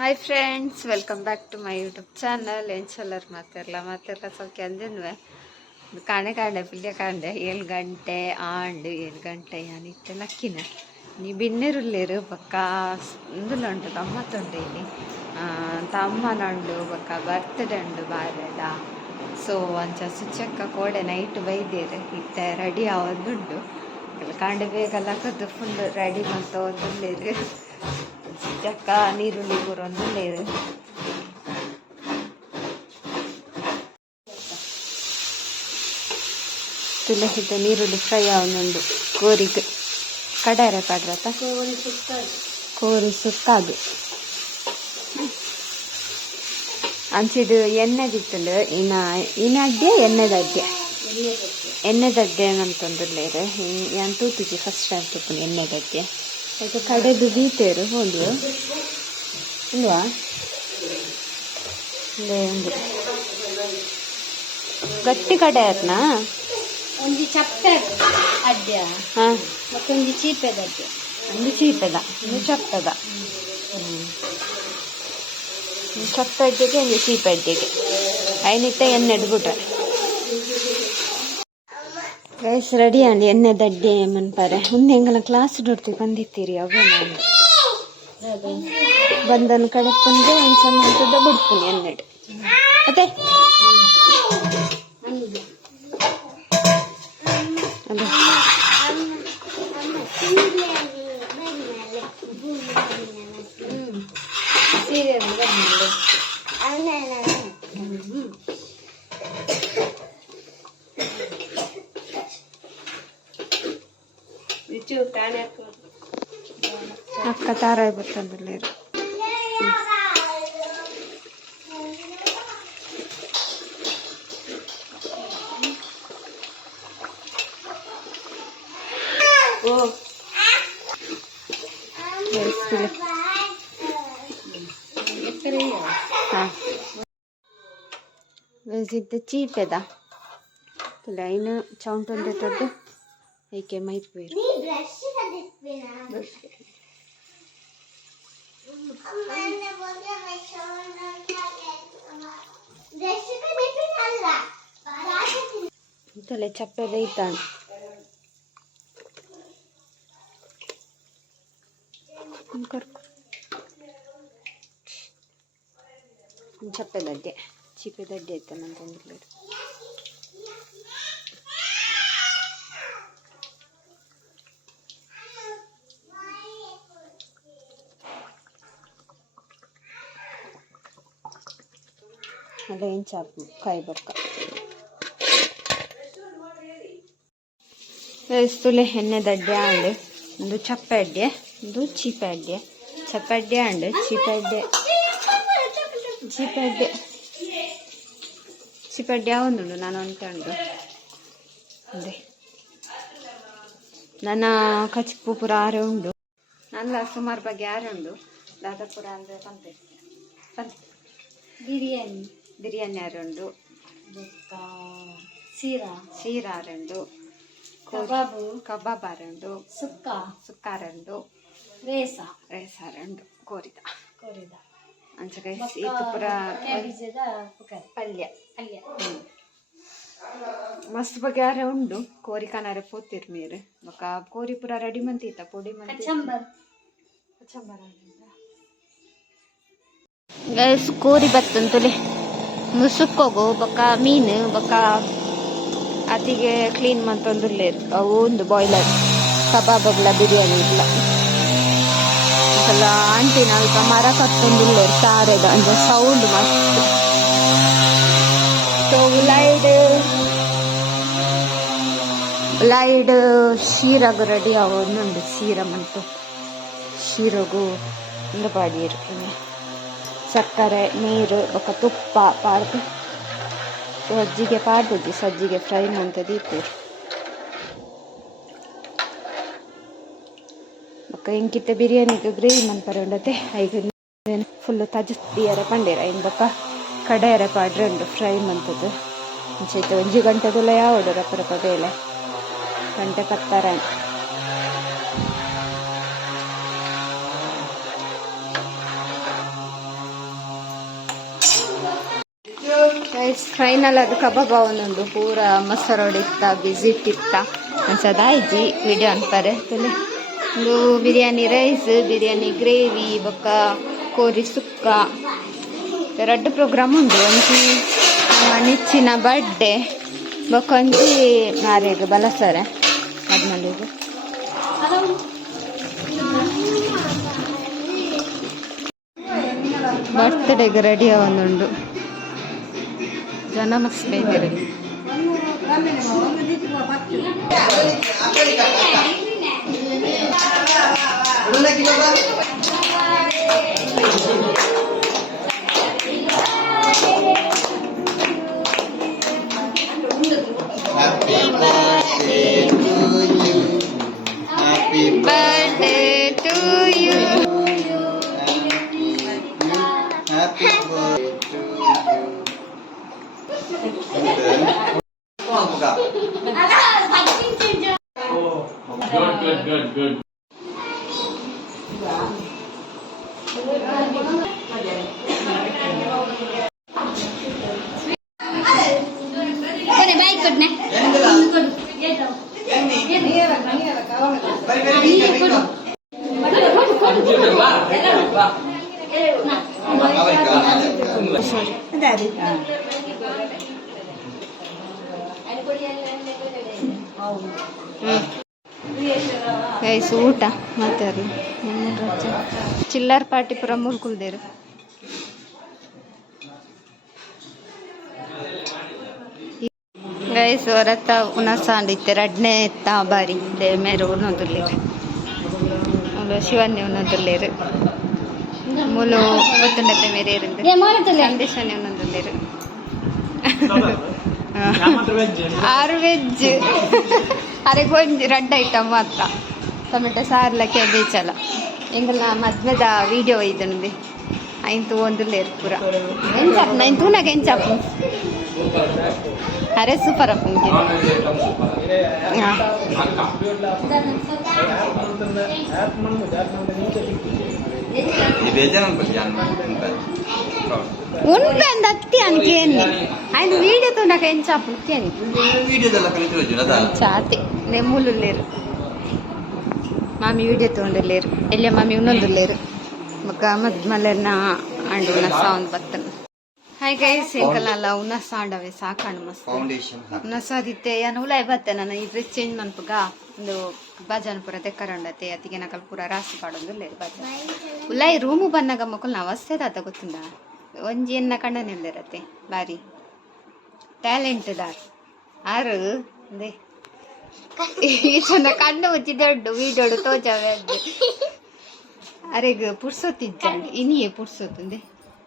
Hi friends welcome back to my YouTube channel ಏನು ಚಲರ್ ಮಾತಿರಲ್ಲ ಮಾತಿರಲ್ಲ ಸೌಖ್ಯ ಅಂದಿನ್ವೆ ಕಾಣೆ ಕಾಂಡೆ ಪಿಲ್ಯ ಕಾಂಡೆ ಏಳು ಗಂಟೆ ಆಂಡು, ಏಳು ಗಂಟೆ ಯಾನಿತ್ತೆ ನಕ್ಕಿನ. ನೀ ಬಿನ್ನೆರುಲ್ಲೇರು ಬಕ್ಕ ಇಂದುಲುಂಡು ಗಮ್ಮತ್ತುಂಡು ಇಲ್ಲಿ ತಮ್ಮನುಂಡು ಪಕ್ಕ ಬರ್ತ್ಡೇ ಉಂಡು ಬಾರೆದ. ಸೊ ಅಂಚ ಸುಚ್ಚಕ್ಕ ಕೋಡೆ ನೈಟ್ ಬೈದೇರು. ಇತ್ತೆ ರೆಡಿ ಆವೊಂದುಂಡು ಕಾಂಡ ಬೇಗ ಲಕ್ಕದ್ದು ಫುಲ್ ರೆಡಿ ಮಾಡ್ತಾ ಒಂದುಲ್ಲೇರು ಚಕ್ಕ ನೀರುಳ್ಳಿ ಕೂರೊಂದು ತುಳಸಿದ ನೀರುಳ್ಳಿ ಫ್ರೈ ಅವನೊಂದು ಕೋರಿಗೆ ಕಡಾರೆ ಪಾಡ್ರತ ಕೋರಿ ಸುತ್ತಾದು ಅಂಚಿಡು ಎಣ್ಣೆದಿತ್ತಲು ಇನ್ನ ಇನ್ನ ಅಡ್ಡೆ ಎಣ್ಣೆದಡ್ಡೆ ಎಣ್ಣೆದಡ್ಡೆ ಅಂತಂದ್ರೆ ಏನು ತೂತಿದ್ದೆ ಫಸ್ಟ್ ಟೈಮ್ ತುಪ್ಪು ಎಣ್ಣೆದಡ್ಡೆ ಸ್ವಲ್ಪ ಕಡೆದು ಬೀತೇರು ಹೋಗಿ ಇಲ್ವಾ? ಒಂದು ಗಟ್ಟಿ ಕಡೆ ಆತ್ನ? ಒಂದು ಚಪ್ಪೆ ಅಡ್ಡ ಹಾಂ. ಮತ್ತೊಂದು ಚೀಪೆದ ಅಡ್ಡ. ಒಂದು ಚೀಪೆದ ಒಂದು ಚಪ್ಪದ. ಚಪ್ಪ ಅಡ್ಡಿಗೆ ಒಂದು ಚೀಪ ಅಡ್ಡಿಗೆ. ಐನಿತ್ತ ಎಣ್ಣೆ ಇಡ್ಬಿಟ್ರೆ ಗೈಸ್ ರೆಡಿ ಅಂడి ಎಣ್ಣೆ ದಡ್ಡೆ ಮನ್ಪಾರೆ ಮುಂದೆ ಎಂಗಲ ಕ್ಲಾಸ್ ನೋಡ್ತೀವಿ ಬಂದಿತ್ತೀರಿ ಅವೇ ನಾನು ಬಂದನ್ ಕಡೆ ಬಂದು ಒಂದು ಸಮಾನದ ಬಿಡ್ತೀನಿ ಎಣ್ಣೆಡು ಮತ್ತೆ ಅದೇ ಅಕ್ಕ ತಾರಾಯಿ ಬರ್ತಂದ್ರಲ್ಲೇರು ಓ ಬೆಳೆಸ್ತಿಲ್ಲ ಹಾಂ ಬೆಳೆಸಿದ್ದ ಚೀಪೆದ ಲೈನ್ ಚೌಂಟ್ ಒಂದೆತ್ತದ್ದು ಏಕೆ ಮೈಪುಯಿರು ತಲೆ ಚಪ್ಪೆ ಬೈತಾನೆ ಚಪ್ಪೆ ದಡ್ಡೆ ಚಿಪ್ಪೆ ಅದೇನು ಚಾಪ್ ಕಾಯಿ ಬೊಕ್ಕ. ತುಲೆ ಎಣ್ಣೆ ದಡ್ಡೆ ಆಂಡ್, ಒಂದು ಚಪ್ಪೆ ಅಡ್ಡೆ ಒಂದು ಚೀಪೆ ಅಡ್ಡೆ ಚಪ್ಪೆ ಅಡ್ಡೆ ಆಂಡ್, ಚೀಪೆ ಅಡ್ಡೆ ಚೀಪೆ ಅಡ್ಡೆ ಚೀಪೆ ಅಡ್ಡೆ ನಾನು ಅನ್ಕೊಂಡು ಅದೇ ನನ್ನ ಕಚಿಪು ಪುರ ಆರೆ ಉಂಡು. ನನ್ನ ಸುಮಾರು ಬಗ್ಗೆ ಆರೆ ಉಂಡು. ದಾದಾಪುರ ಅಂದರೆ ಪಂತೆ ಪಂತೆ ಬಿರಿಯಾನಿ. ಬಿರಿಯಾನಿ ಆರುಂಡು ಬೊಕ್ಕ ಸೀರಾ. ಶೀರ ಆರುಂಡು ಕಬಾಬು. ಕಬಾಬ್ ಆರುಂಡು ಸುಕ್ಕ. ಸುಕ್ಕಾರುಂಡು ರೇಸ. ರೇಸ ರಂಡು ಕೋರಿದ. ಕೋರಿದ. ಅಂಚೆ ಇದು ಪುರ ಕ್ಯಾಬೇಜದ ಪುಕರ್ ಪಲ್ಯ. ಪಲ್ಯ. ಹ್ಮ್. ಮಸ್ತ್ ಬಗ್ಗೆ ಆರೆ ಉಂಡು. ಕೋರಿ ಕಾನಾರ ಪೋತಿರ್ ಮೀರ್. ಬೊಕ ಕೋರಿ ಪುರ ರೆಡಿ ಮಂತಿತ್ತ ಪುಡಿ ಮಂತಿ ಕಚಂಬರ್. ಗೈಸ್ ಕೋರಿ ಬತ್ತಂತುಲೆ. ಮುಸುಕ್ಕೋಗು, ಬೊಕ್ಕ ಮೀನು, ಬೊಕ್ಕ ಅತಿಗೆ ಕ್ಲೀನ್ ಮಂತೊಂದುಲ್ಲೇರು ಅವು ಒಂದು ಬಾಯ್ಲರ್ ಕಬಾಬಗ್ಲ ಬಿರಿಯಾನಿ ಇಲ್ಲ ಅಸಲ ಆಂಟಿನ ಅಲ್ಪ ಮರ ಕತ್ತೊಂದುಲ್ಲೇರು ಸಾರೆದ, ಅಂದ್ರೆ ಸೌಂಡ್ ಮಸ್ತ್. ಸೊ ಉಲಾಯ್ಡ್ ಉಲಾಯ್ಡ್ ಶೀರಗು ರೆಡಿ ಆವೊಂದುಂಡು ಸೀರ ಮಂತು ಶೀರಗು ಒಂದು ಪಾಡಿಯರು ಸಕ್ಕರೆ, ನೀರು ಬೊಕ್ಕ ತುಪ್ಪ ಪಾಡ್ದು, ಸಜ್ಜಿಗೆ ಪಾಡ್ದು ಸಜ್ಜಿಗೆ ಫ್ರೈ ಮಂತದ್ದು ಇಪ್ಪೇರು ಬೊಕ್ಕ ಇಂಕಿತ್ತ ಬಿರಿಯಾನಿಗೆ ಗ್ರೇವಿ ಮನ್ಪರೆ ಉಂಡತೆ ಐದು ಫುಲ್ ತಜಸ್ತಿಯರೆ ಪಂಡೇರ. ಇನ್ನು ಬೊಕ್ಕ ಕಡೆಯರೆ ಪಾಡ್ರೆ ಉಂಡು, ಫ್ರೈ ಮಂತದ್ದು ಮುಂಚೆ ಒಂಜಿ ಗಂಟೆದಲ್ಲ ಯಾವಡು ರಪ್ಪ ರಪ್ಪ ಬೇಲೆ. ಗಂಟೆ ಕತ್ತಾರ. ಗೈಸ್ ಫೈನಲ್ ಅದು ಕಬಾಬ ಒಂದೊಂದು ಪೂರ ಮೊಸರೊಡೆ ಇತ್ತ ಇಟ್ಟಿತ್ತ ಇತ್ತ ಸದಾಯ್ಜಿ ವಿಡಿಯೋ ಅಂತಾರೆ. ತಲೆ. ಒಂದು ಬಿರಿಯಾನಿ ರೈಸ್ ಬಿರಿಯಾನಿ ಗ್ರೇವಿ ಬೊಕ್ಕ ಕೋರಿ ಸುಕ್ಕ. ಎರಡು ಪ್ರೋಗ್ರಾಮ್ ಉಂಟು. ಒಂಜಿ ನೆಚ್ಚಿನ ಬರ್ಡೇ ಬೊಕ್ಕ ಒಂಜಿ ಬಲಸಾರೆ. ಬಲಸರೆ ಅದ್ಮಲ್ಲಿಗೆ ಬರ್ತ್ಡೇಗೆ ರೆಡಿ ಅವನುಂಡು ಜನ ಮಸ್ತ್ ಬೇಕಿರಿ Happy Good, good, good, good. Bye guys ಊಟ. ಮಾತಾಡಿ ಚಿಲ್ಲರ್ ಪಾಟಿಪುರ ಮುಲ್ಕುಲ್ದೇರು ಗೈಸ್ ಹೊರತ ಉಣಸಾಂಡಿತ್ತೆ ರಡ್ನೇ ತಾ ಬಾರಿ. ದೇವ್ ಮೇರೆ ಉನ್ನೋದಿರ್ಲಿರು ಶಿವನ್ನೇ ಉನ್ನೋದಿರ್ಲಿರು ಮುಲು ಗೊತ್ತುಂಡತ್ತೆ ಮೇರೆ ಇರಿಂದ ಸಂದೇಶನೇ ಉನ್ನೋದಿರ್ಲಿರು ಆರು ವೆಜ್ ಅದಕ್ಕೆ ಒಂದು ರೆಡ್ ಐಟಮ್ ಮಾತ್ರ ಟೊಮೆಟೊ ಸಾರ್ಲ ಕ್ಯಾಬೇಜ್ ಅಲ್ಲ ಎಂಗಲ್ಲ ಮದ್ವೆದ ವಿಡಿಯೋ ಇದನ್ನದೆ ಐಂತು ಒಂದು ಲೇರ್ ಪೂರ ಎಂಚಾಪ್ ನೈನ್ ತೂನಾಗ ಎಂಚಾಪು ಅರೆ ಸೂಪರ್ ಅಪ್ಪ ಹಾಂ ఉంటుందని దక్కి అనికేంది ఆయన వీడియోతో నాకు ఏం చాపుకి అని చాతి నెమ్ములు లేరు మామి వీడియోతో ఉండలేరు వెళ్ళే మామి ఉన్నోళ్ళు లేరు గమ్మత్ ಮಲೆನ ಅಂಡ್ ಉನಸ ಒಂದು ಬತ್ತನ ಹಾಯ್ ಗೈಸ್ ಎಂಕಲಲ್ಲ ಉನಸ ಅಂಡವೆ ಸಾಕಂಡು ಮಸ್ತ್ ಉನಸ ದಿತ್ತೆ ಯಾನು ಉಲಾಯ್ ನಾನು ಇದ್ರೆ ಚೇಂಜ್ ಮನ್ಪಗ ಒಂದು ಬಜಾನ್ ಪೂರ ತೆಕ್ಕರಂಡತೆ ಅತಿಗೆ ನಕಲ್ ಪೂರ ರಾಸಿ ಪಾಡೊಂದುಲ್ಲೆರ್ ಲೇರು ಬಜಾನ್ ಉಲಾಯ್ ರೂಮು ಬನ್ನಾಗ ಮಕ್ಕಳು ನಾವು ಅವಸ್ಥೆ ದಾತ ಗೊತ್ತುಂಡ ಒಂಜಿ ಎನ್ನ ಕಂಡನಿಲ್ದಿರತ್ತೆ ಬಾರಿ ಟ್ಯಾಲೆಂಟ್ ದಾರ್. ಆರು ಅಂದೆ ಈತನ ಕಣ್ಣು ಮುಚ್ಚಿ ದೊಡ್ಡ ವೀಡೋಡು. ತೋಚವೆ ಅರೆಗ್ ಪುಡ್ಸೊತ್ತಿಜ್ಜಂಡು ಇನಿಯೇ ಪುಡ್ಸೊತ್ತುಂದೆ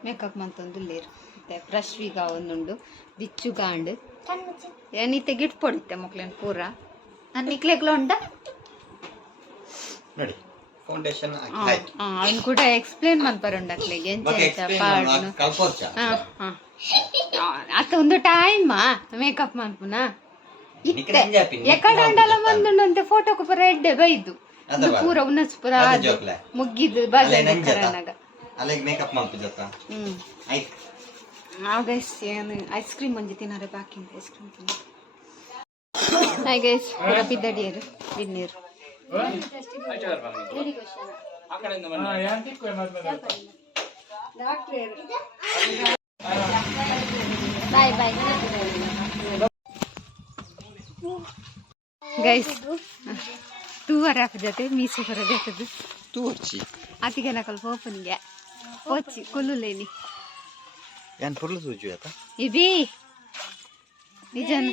ಮೇಕಪ್ ಮಂತೊಂದು ಲೇರು ಮತ್ತೆ ಬ್ರಷ್ ವೀಗ ಒಂದುಂಡು ಬಿಚ್ಚುಗಾಂಡ್. ಏನಿತ್ತೆ ಗಿಟ್ ಪೊಡಿತ್ತೆ ಮಕ್ಳನ್ ಪೂರ? ನಿಕ್ಲೆಗ್ಲ ಉಂಡ ನೋಡಿ ಫೌಂಡೇಶನ್ ಆಯ್ತು ಅವ್ನು ಕೂಡ ಎಕ್ಸ್ಪ್ಲೇನ್ ಬಗ್ಗೆ ಎಂಚ ಎಕ್ಸ್ಪ್ಲೇನ್ ಪಾಡ್ನು ಕಲ್ಪೋರ್ಚ ಅತ್ತ ಒಂದು ಟೈಮ್ ಮೇಕಪ್ ನಿಖಿಲ ಎಂಜಾಪಿ, ನಿಖಿಲ ಎಕಡಂಡಲ ಅಂತ ಫೋಟೋಕ್ಕೆ ಫೋಟೋ ಪೂರ ಎಡ್ಡೆ ಬೈದು. ಅದ. ಪೂರ ಉನ್ನಸ್ ಪೂರ ಮುಗ್ಗಿದು ಆದ್ ಜೋಕ್ಲೆ. ಮುಗ್ಗಿದ್ದು ಬಾಜೆ ಅಲ್ಲಿಗೆ ಮೇಕಪ್ ಮಾಡ್ತಿದ್ದ ಹ್ಮ್. ಆಯ್ತು. ಗೈಸ್ ಏನು ಐಸ್ ಕ್ರೀಮ್ ಒಂಜಿ ತಿನ್ನಾರೆ ಬಾಕಿ ಐಸ್ ಕ್ರೀಮ್ ತಿನ್ನ ಹಾಯ್ ಗೈಸ್ ಪೂರ ಬಿದ್ದಡಿಯರು ಬಿನ್ನೀರು ಬಾಯ್ ಬಾಯ್ ಗೈಸ್ ತೂವರ ಹಾಕ ಜೊತೆ ಮೀಸು ಹೊರ ಬೇಕದು ತೂರ್ಚಿ ಅತಿಗೆ ನಕಲ್ ಪೋಪನ್ಗೆ ಓಚಿ ಕುಲ್ಲುಲೇನಿ ಏನ್ ಪುರ್ಲು ಸೂಜು ಆತ ఇది ನಿಜಾನ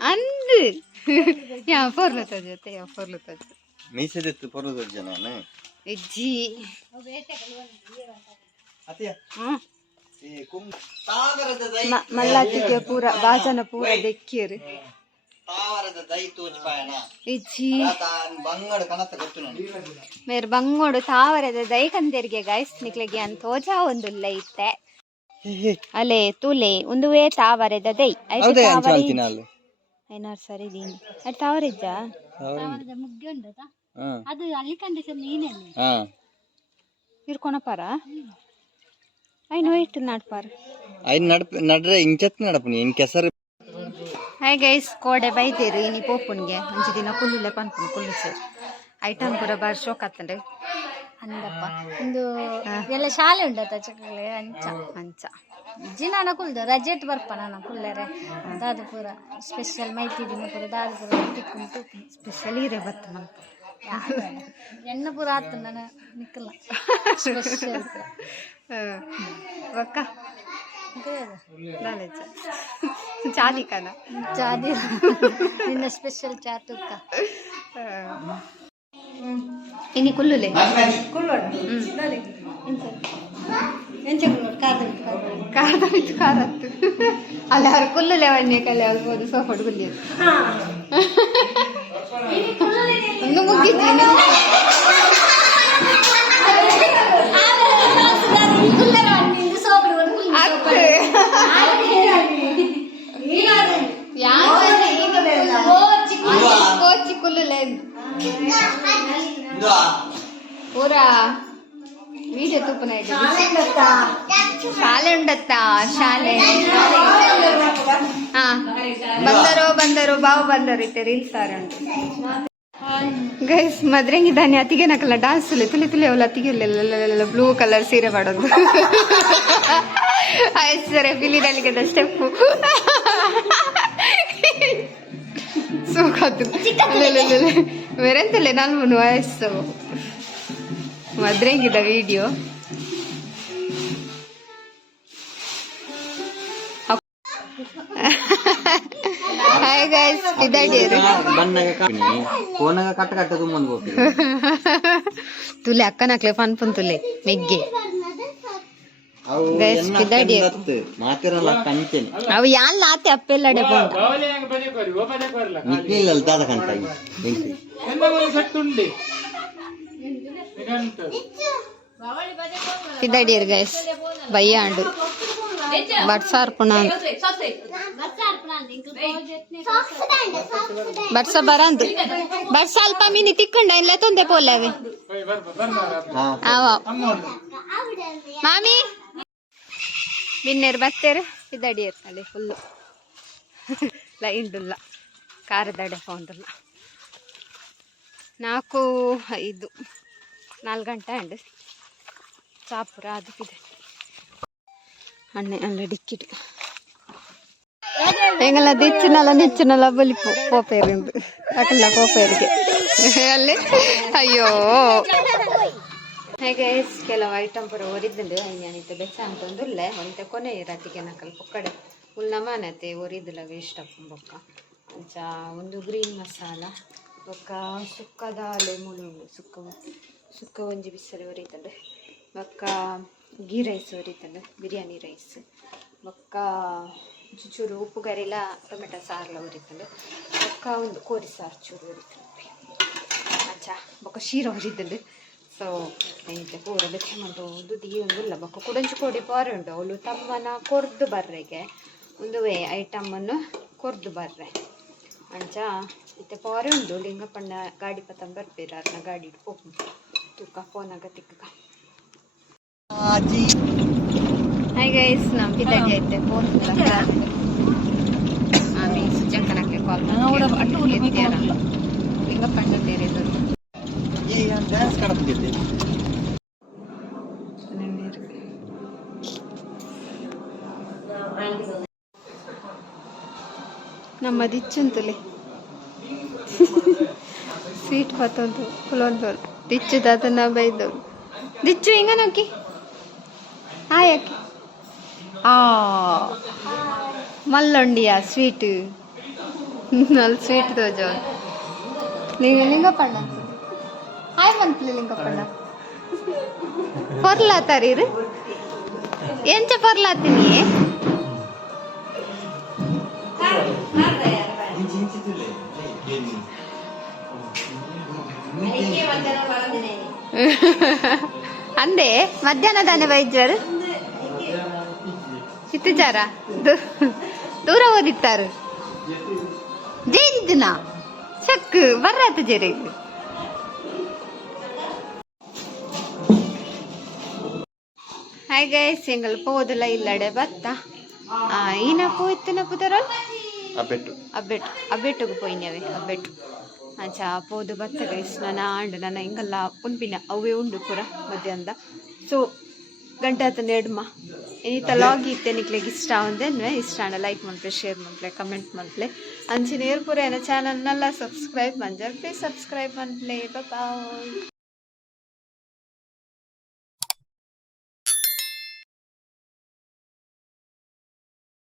ಅಂದು ಯಾ ಪೋರ್ಲತ ಜೊತೆ ಯಾ ಪೋರ್ಲತ ಜೊತೆ ಮೀಸದೆತ್ತು ಪೋರ್ಲದ ಜನ ಪೂರ ಬಾಜನ ಪೂರ ದೆಕ್ಕಿರು ಮೇರ್ ಬಂಗೋಡು ತಾವರದ ದೈ ಕಂದೆರ್ಗೆ ಗೈಸ್ ನಿಕ್ಲೆಗೆ ಅಂತ ತೋಜಾ ಒಂದು ಇತ್ತೆ. ಅಲೆ ತುಲೆ ಒಂದು ವೇ ತಾವರೆದ ದೈ. ಐದು ತಾವರೆ ಐನಾರು ಸರಿ ದೀನಿ ಅದು ತಾವರಿಜ್ಜ ಮುಗ್ಗೆ ಉಂಟದ ಹಾ. ಅದು ಅಲ್ಲಿ ಕಂಡೀಷನ್ ನೀನೇ ಹಾ. ಇರ್ಕೊಣಪಾರ ಐ ನೋಯ್ತು ನಾಡ್ಪಾರ. ಐದು ನಡಪ ನಡ್ರೆ ಇಂಚತ್ ನಡಪನಿ ಇನ್ ಕೆಸರು. ಹಾಯ್ ಗೈಸ್ ಕೋಡೆ ಬೈತೀರಿ ನೀ ಪೋಪುನ್ಗೆ. ಒಂಜಿ ದಿನ ಕುಲ್ಲಿಲ್ಲ ಪನ್ಪುನ್ ಕುಲ್ಲಿಸಿ ಐಟಮ್ ಪೂರ ಬಾರಿ ಶೋಕ್ ಆತಂಡೆ ಅಂದಪ್ಪ ಇಂದು ಎಲ್ಲ ಶಾಲೆ ಉಂಡತ ಚಕ್ಕಲೆ ಅಂಚ ಅಂಚ ನಾನು ಕುಲ್ದು ರಜೆಟ್ ಬರ್ಪ ನಾನು ಕುಲ್ಲರೆ ದಾದು ಪೂರ ಸ್ಪೆಷಲ್ ಮೈತಿ ದಿನ ಪೂರ ದಾದು ಪೂರ ಸ್ಪೆಷಲ್ ಇರೇ ಬತ್ತ ನಮ್ಮ ಎಣ್ಣೆ ಪೂರ ಆತು ನಾನು ನಿಕ್ಕಲ್ಲ ಸ್ಪೆಷಲ್ ಒಕ್ಕ ನಾಲೆಜ್. ಚಾಲಿ ಕನ ಚಾದಿ. ನಿನ್ನ ಸ್ಪೆಷಲ್ ಚಾ ತುಕ್ಕ ಇನಿ ಕುಲ್ಲುಲೆ ಎಂಚ ಕುಲ್ಲೋಡು ಕಾದು ಕಾದ ಬಿಟ್ಟು ಕಾರತ್ತು ಅಲ್ಲಿ ಅವ್ರು ಕುಲ್ಲುಲೆ ಬಣ್ಣೆ ಕಲೆ ಆಗ್ಬೋದು ಸೋಫಾಡ್ ಕುಲ್ಲಿಯದು ಒಂದು ಮುಗಿದ್ವಿ ಕೋಚಿ ಕುಲ್ಲುಲೆ ಪೂರ ವೀಡಿಯೋ ತೂಪನ ಶಾಲೆ ಉಂಡತ್ತ? ಶಾಲೆ ಹಾ. ಬಂದರು ಬಂದರು ಬಾವು ಬಂದರು ಇತ್ತೆ ರೀಲ್ಸ್ ಸಾರ ಉಂಟು. ಗೈಸ್ ಮದ್ರಂಗಿ ದಾನಿ ಅತಿಗೆ ನಕಲ್ಲ ಡಾನ್ಸ್ ತುಲಿ ತುಲಿ ಅವಳು ಅತಿಗೆ ಬ್ಲೂ ಕಲರ್ ಸೀರೆ ಮಾಡೋದು. ಆಯ್ತು ಸರಿ ಬಿಲಿದಲ್ಲಿಗೆ ಸ್ಟೆಪ್ಪು ಸೂಕಾತು. ಮೆರೆಂತಲೆ ನಾನು ವಯಸ್ಸು ಮದ್ರೆಂಗಿದ ವಿಡಿಯೋ ಹಾಯ್ ಗೈಸ್ ಇದಾಡಿಯರು ಫೋನಾಗ ಕಟ್ಟ ಕಟ್ಟ ತುಂಬಂದು ತುಲೆ ಅಕ್ಕನಕ್ಲೆ ಫನ್ ಪುನ್ ತುಲೆ ಮೆಗ್ಗೆ. ಪಿದಾಡಿ. ಕತ್ತು ಮಾತಿರಲ್ಲ ಕಂಚೆನೆ ಅವು ಯಾನ್ ಲಾತೆ ಬದಿ. ಕೊರಲ್ಲ ನಿಕ್ಲಿಲ್ಲ ದಾದ ಕಂತ ಎಂಟಿ ಎಂದ ಒಂದು ಸಟ್ಟುಂಡಿ ನಿಗಂಟು ಇದಾಡಿಯರು ಗೈಸ್ ಬಯ್ಯ ಅಂಡು ಬಟ್ ಸಾರ್ಪುಣ ಬಟ್ ಸ ಬರಂದು ಬಟ್ ಸ್ವಲ್ಪ ಮಿನಿ ತಿಕ್ಕಂಡ ಇಲ್ಲ ತೊಂದೆ ಪೋಲವೆ ಹೋಯ್ ಬರ್ಬ ಬರ್ಬಾರ ಹಾ ಅವ ಅಮ್ಮ ಉಂಟು ಮಾಮಿ ಬಿನ್ನೇರು ಬತ್ತೇರು ಇದ್ದಡಿಯರು ಅಲ್ಲಿ ಫುಲ್ಲು ಲೈನ್ಡುಲ್ಲ ಕಾರದಡೆ ಪೌಂಡುಲ್ಲ ನಾಲ್ಕು ಐದು, ನಾಲ್ಕು ಗಂಟೆ ಅಂಡ್ ಚಾಪುರ ಅದಕ್ಕಿದೆ ಅಣ್ಣೆ ಅಲ್ಲ ಡಿಕ್ಕಿಡು ಹೆಂಗಲ್ಲ ದಿಚ್ಚಿನಲ್ಲ, ನಿಚ್ಚಿನಲ್ಲ ಬಲಿಪು ಪೋಪೇರಿಂದು ಅಕಲ್ಲ ಪೋಪೇರಿಗೆ? ಅಲ್ಲಿ? ಅಯ್ಯೋ. ಹೇಗೆ ಕೆಲವು ಐಟಮ್ ಪೂರ ಒರಿದ್ದುಂಡು ಅನ್ಯಾನಿತ್ತೆ ಬೆಚ್ಚ ಅಂತಂದುಲ್ಲೆ ಒಂತೆ ಕೊನೆ ಇರತ್ತಿಗೆ ನಕಲ್ ಪೊಕ್ಕಡೆ ಉಲ್ನ ಮಾನತೆ ಒರಿದುಲ ವೇಸ್ಟ್ ಬೊಕ್ಕ. ಒಂದು ಗ್ರೀನ್ ಮಸಾಲ. ಬೊಕ್ಕ ಸುಕ್ಕದ ಲೆಮುಳು ಸುಕ್ಕ ಸುಕ್ಕ ಒಂಜಿ ಬಿಸಲೆ ಒರಿತಂಡು. ಬೊಕ್ಕ ಗೀ ರೈಸ್ ಒರಿತಂಡು, ಬಿರಿಯಾನಿ ರೈಸ್. ಬೊಕ್ಕ ಚೂರು ಉಪ್ಪು ಗರಿಲ ಟೊಮೆಟೊ ಸಾರ್ಲ ಒರಿತಂಡು. ಬೊಕ್ಕ ಒಂದು ಕೋರಿ ಸಾರು ಚೂರು ಒರಿತಂಡು ಅಚ್ಚಾ ಬೊಕ್ಕ ಶೀರ ಹೊರಿದ್ದುಂಡು ಸೊ ಎಂತ ಪೂರ ಬೆಚ್ಚ ದಿ ಒಂದು ಇಲ್ಲ ಬೊಕ್ಕ ಕುಡಂಚು ಕೊಡಿ ಪಾರೆ ಉಂಡು. ಅವಳು ತಮ್ಮನ ಕೊರ್ದು ಬರ್ರೆಗೆ. ಒಂದು ಐಟಮನ್ನು ಕೊರ್ದು ಬರ್ರೆ. ಅಂಚ ಇತ್ತೆ ಪೋರೆ ಉಂಡು. ಲಿಂಗಪ್ಪಣ್ಣ ಗಾಡಿ ಪತಂ ಬರ್ಪೇರ ಅರ್ನ ಗಾಡಿ ಹೋಗು ತೂಕ ಫೋನಾಗ ತಿಕ್ಕ ಹಾಯ್ ಗೈಸ್ ನಮ್ ಪಿದ್ದಾಡಿ ಐತೆ ಫೋನ್ ಆಮೇಲೆ ಸುಜಂಕನಕ್ಕೆ ಕಾಲ್ ಲಿಂಗಪ್ಪಣ್ಣ ಬೇರೆ ಡ್ಯಾನ್ಸ್ ನಮ್ಮ ದಿಚ್ಚುಂತುಲೆ ಸ್ವೀಟ್ ಬತ್ತೊಂದು ಕುಲೊಂದೋಳು ದಿಚ್ಚು ಅದನ್ನ ಬೈದೋಳು ದಿಚ್ಚು, ಹಿಂಗ ನೋಕಿ ಹಾಯ್ ಅಕ್ಕಿ ಆ, ಮಲ್ಲೊಂಡಿಯ ಸ್ವೀಟ್ ಅಲ್ಲಿ ಸ್ವೀಟ್ ತೋಜೋ ನೀವು ಲಿಂಗಪ್ಪಣ್ಣ ಹಾಯ್ ಮಂತ್ಲಿ ಲಿಂಗಪ್ಪಣ್ಣ. ಪೊರ್ಲಾತಾರೀರು ಎಂಚ ಪೊರ್ಲಾತೀನಿ? ಅಂದೆ ಮಧ್ಯಾಹ್ನದಾನೆ ವೈದ್ಯರು? ಇತ್ತಿಚಾರ ದೂರ ಓದಿತ್ತಾರು. ಜೈನ್ ಚಕ್ ಬರ್ರಾತ ಜೇರಿ ಹಾಯ್ ಗೈಸ್ ಎಂಗಲ್ ಪೋದಲ ಇಲ್ಲಡೆ ಬತ್ತ ಆ ಈನ ಪೋಯ್ತಿನ ಪುದರಲ್ ಅಪ್ಪೆಟ್ಟು ಅಬ್ಬೆಟ್ಟು. ಅಬ್ಬೆಟ್ಟುಗು ಪೋಯ್ನವೆ ಅಬ್ಬೆಟ್ಟು. ಅಂಚ ಪೋದು ಬತ್ತ ಗೈಸ್ ನನ್ನ ಆಂಡ್ ನನ್ನ ಹಿಂಗಲ್ಲ ಪುನ್ಪಿನ ಅವೇ ಉಂಡು ಪೂರ ಮಧ್ಯಾಹ್ನದ. ಸೊ ಗಂಟೆ ಆತಂದು ಎಡ್ಮ. ಇನಿತ ಲಾಗ್ ಇತ್ತೆ ನಿಕ್ಲೆಗೆ ಇಷ್ಟ ಒಂದೇನ್ವೆ ಇಷ್ಟ ಆಂಡ ಲೈಕ್ ಮಾಡ್ಲೆ ಶೇರ್ ಮಾಡ್ಲೆ ಕಮೆಂಟ್ ಮಾಡ್ಲೆ ಅಂಚಿನ ಏರ್ಪುರ ಏನ ಚಾನಲ್ನೆಲ್ಲ ಸಬ್ಸ್ಕ್ರೈಬ್ ಮಂಜರ್ ಪ್ಲೀಸ್ ಸಬ್ಸ್ಕ್ರೈಬ್ ಮಾಡ್ಲೆ ಬಾಯ್